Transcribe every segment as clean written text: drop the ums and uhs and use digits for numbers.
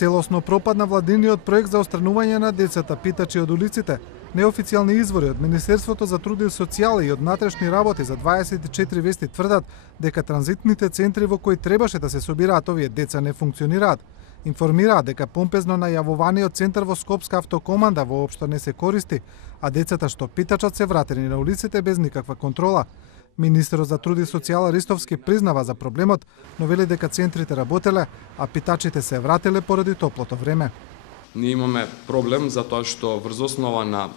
Целосно пропадна владиниот проект за отстранување на децата питачи од улиците. Неофицијални извори од Министерството за труд и социјала и од натрешни работи за 24 вести тврдат дека транзитните центри во кои требаше да се собираат овие деца не функционираат. Информираат дека помпезно најавуваниот центар во Скопска автокоманда воопшто не се користи, а децата што питачат се вратени на улиците без никаква контрола. Министерот за труд и социјала Ристовски признава за проблемот, но вели дека центрите работеле, а питачите се врателе поради топлото време. Ние имаме проблем затоа што врз основа на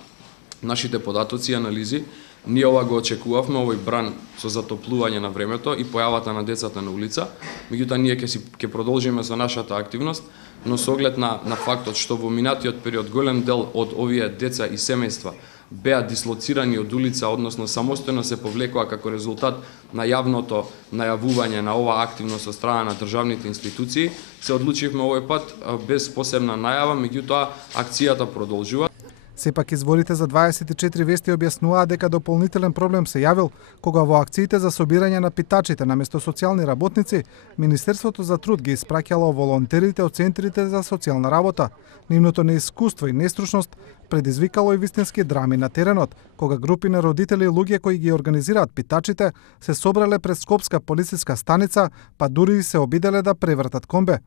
нашите податоци и анализи, ние ова го очекувавме, овој бран со затоплување на времето и појавата на децата на улица. Меѓутоа ние ќе продолжиме со нашата активност, но со оглед на фактот што во минатиот период голем дел од овие деца и семејства беа дислоцирани од улица, односно самостојно се повлекоа како резултат на јавното најавување на оваа активност од страна на државните институции, се одлучивме овој пат без посебна најава, меѓутоа акцијата продолжува. Сепак изворите за 24 вести објаснуваат дека дополнителен проблем се јавил кога во акциите за собирање на питачите наместо социјални работници, Министерството за труд ги испраќало волонтерите од центрите за социјална работа. Нивното неискуство и нестручност предизвикало и вистински драми на теренот, кога групи на родители и луѓе кои ги организираат питачите се собрале пред Скопска полициска станица, па дури и се обиделе да превртат комбе.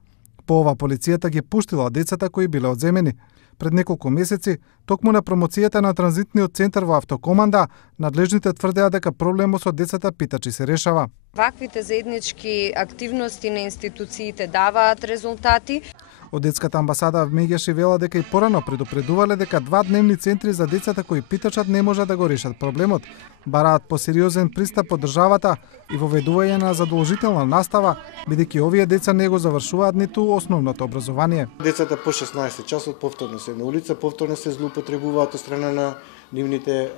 По ова полицијата ги пуштила децата кои биле одземени. Пред неколку месеци, токму на промоцијата на транзитниот центар во автокоманда, надлежните тврдеа дека проблемот со децата питачи се решава. Ваквите заеднички активности на институциите даваат резултати. Од детската амбасада в Меѓаши вела дека и порано предупредувале дека 2 дневни центри за децата кои питачат не може да го решат проблемот. Бараат посериозен пристап од државата и воведување на задолжителна настава, бидејќи овие деца не го завршуваат ниту основното образование. Децата по 16 часот повторно се на улица, повторно се злоупотребуваат од страна на нивните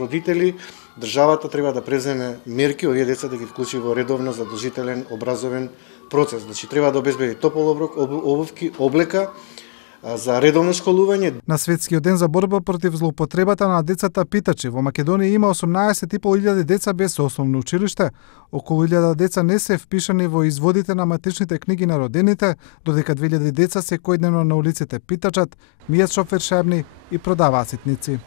родители. Државата треба да преземе мерки овие деца да ги вклучи во редовно задолжителен образовен процес. Значи треба да обезбеди топол оброк, обувки, облека за редовно школување. На Светскиот ден за борба против злоупотребата на децата питачи во Македонија има 18.500 деца без основно училиште. Околу 1000 деца не се впишани во изводите на матичните книги на родените, додека 2000 деца секојдневно на улиците питачат, мијат шофершебни и продаваат ситници.